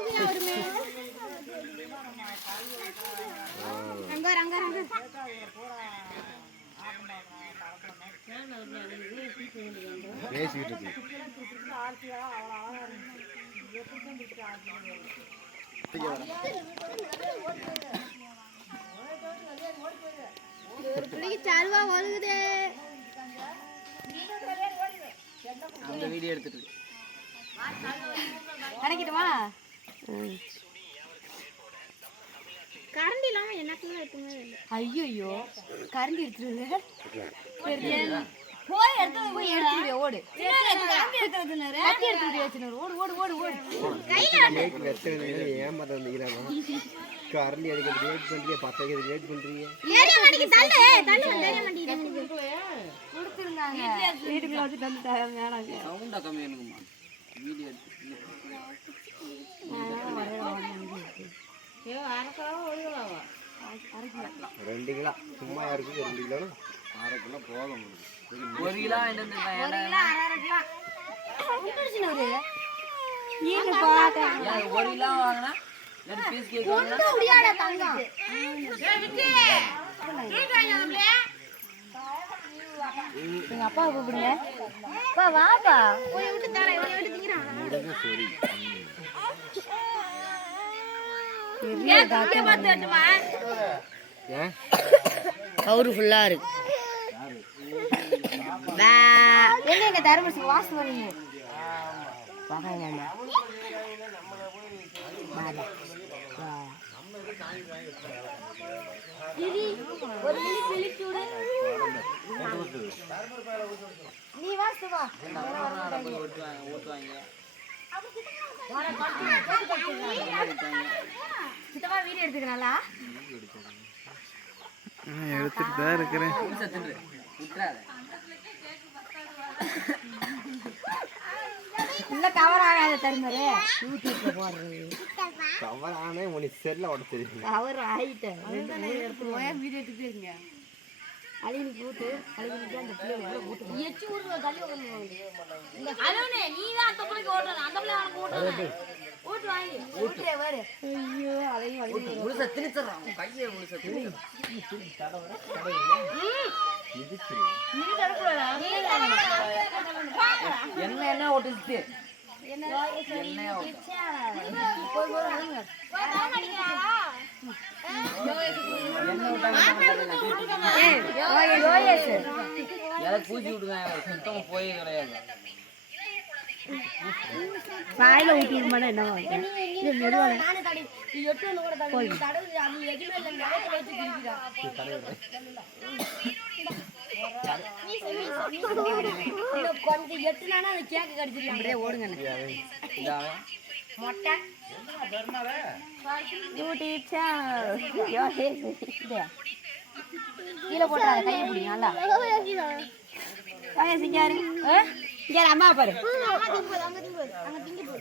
இருக்கு. ஒரு பிள்ளைக்கு சருவா ஒழுகுதே அந்த வீடியோ எடுத்துட்டு அடைக்கிட்டுமா? கரண்ட் இல்லாம எனக்குமே இருக்குமே ஐயோ கரண்டி எடுத்துருது. போய் எடுத்து போய் எடுத்துடு ஓடு. கத்தி எடுத்துட்டு வச்சுனு ஓடு ஓடு ஓடு ஓடு. லேட் வெத்தனை ஏமாத்த வந்துக்கிறாமா கரண்டி அடிக்கிறது லேட் பண்றீங்க பத்து வைக்கிறது லேட் பண்றீங்க ஏறிய மாட்டேங்க தள்ளு தள்ளு. தெரிய மாட்டேங்குது கொடுத்துருந்தாங்க வீட்டுக்குள்ள வச்சுட்டு வந்துட்டாங்க மேடம் சவுண்டா கம்மியா இருக்குமா? வீடியோ எடுத்து ரெண்டு கிலோ சும்மா யாருக்கு ரெண்டு கிலோ அரை கிலோ போதும். ஒரு கிலோ ஒரு வாங்கினா பீஸ் கேக் எங்க அப்பா கூப்பிடுங்க. அப்பா வாப்பா. போய் விட்டு தரேன் இவனை விட்டு திங்கிறான். சரி. ஏன் கவுரு ஃபுல்லா இருக்கு எங்க எங்க தர்மசி வாசல் நீ வாசு ஓட்டுவாங்க வீடியோ எடுத்துட்டு தான் இருக்கிறேன். கவர் ஆகாத தருமரு. யூடியூப்ல போடுறது கவர் ஆனே உனக்கு செல்ல உடச்சிருக்கீங்க கவர் ஆயிட்டேன். வீடியோ எடுத்துட்டே இருங்க அழிவு போட்டு அழிவு அந்த பிள்ளை போட்டு எச்சு ஊருக்கு தள்ளி இந்த அலுவனே நீ தான் அந்த பிள்ளைக்கு ஓட்டணும் அந்த பிள்ளை அவனுக்கு ஓட்டணும் ஓட்டு வாங்கி. ஓட்டுறே பாரு. ஐயோ அதையும் வழி முழுசா திணிச்சிடறான். கையை முழுசா என்ன என்ன ஓட்டுச்சு எண்ணெயா போய் போய் பூச்சி போயே கிடையாது வாயில என்ன இது மெதுவான நானே அது கொஞ்சம் எட்டுனானா அந்த கேக்கு கடிச்சிடலாம் அப்படியே ஓடுங்க மொட்டை. யூடியூப் சேனல் யோயேஸ் கீழே போட்டாங்க கையை பிடி நல்லா. இங்க? அம்மா பாரு அங்க திங்கு